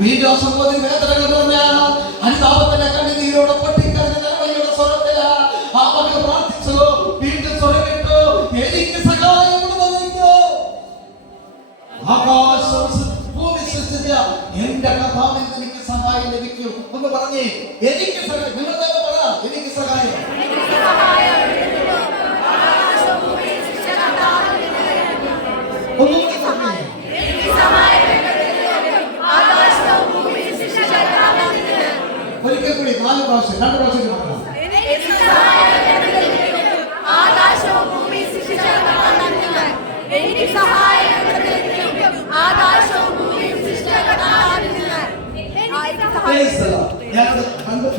വീണ്ടും ആ സഹോദരി വേദനകൾ പറഞ്ഞ അനുതാപത്തിന്റെ കണ്ണുനീരോടെ പൊട്ടിക്കരഞ്ഞ നിലവിളിയുടെ സ്വരത്തില് ആ മകൾ പ്രാർത്ഥിച്ചു. വീണ്ടും സ്വരം കേട്ടു, എനിക്ക് സഹായം ഭൂമി സൃഷ്ടിച്ച എന്റെ കർത്താവിൽ എനിക്ക് സഹായം ലഭിക്കും. ഒന്ന് പറഞ്ഞേ, എനിക്ക് സഹായം. നിങ്ങൾ തന്നെ പറ, എനിക്ക് സഹായം. ഒന്നുകൂടി പറഞ്ഞേ, ഒരിക്കൽ കൂടി 4 പ്രാവശ്യം 2 പ്രാവശ്യം പറഞ്ഞു.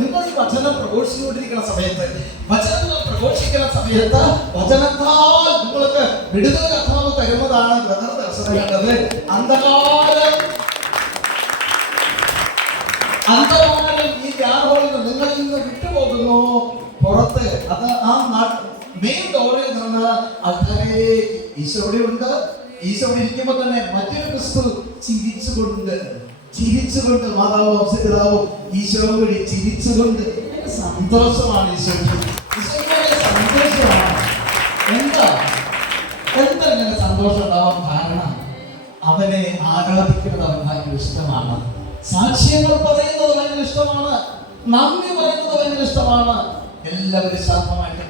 നിങ്ങൾ ഈ വചനം പ്രഘോഷിച്ചുകൊണ്ടിരിക്കുന്ന സമയത്ത്, വചനങ്ങൾ പ്രഘോഷിക്കുന്ന സമയത്ത് വചനത്താൽ നിങ്ങൾക്ക് വിടുതൽ കർത്താവ് തരുന്നതാണ് ബ്രദർ ദർശനേണ്ടത്. അന്ധകാരം ഈ ധ്യാനഹോളിൽ നിങ്ങളിൽ നിന്ന് വിട്ടുപോകുന്നു. പുറത്ത് അത് ആ മെയിൻ ഡോറിൽ നിന്ന് അകലെ ഈശോടെ ഉണ്ട്. ഈശോടെ ഇരിക്കുമ്പോൾ തന്നെ മറ്റൊരു ക്രിസ്തു ചിരിച്ചുകൊണ്ട് മാതാവും പിതാവും ഈശോയും കൂടി ചിരിച്ചുകൊണ്ട് സന്തോഷമാണ്. ഈശോയ്ക്ക് സന്തോഷമാണ്. എന്താ ഇങ്ങനെ സന്തോഷം ഉണ്ടാവാൻ കാരണം? അവനെ ആരാധിക്കുന്നത് അവൻ ഭയങ്കര ഇഷ്ടമാണ്. സാക്ഷ്യങ്ങൾ പറയുന്നത് ഭയങ്കര ഇഷ്ടമാണ്. നന്ദി പറയുന്നത് ഭയങ്കര ഇഷ്ടമാണ്. എല്ലാവരും ശാന്തമായിട്ട്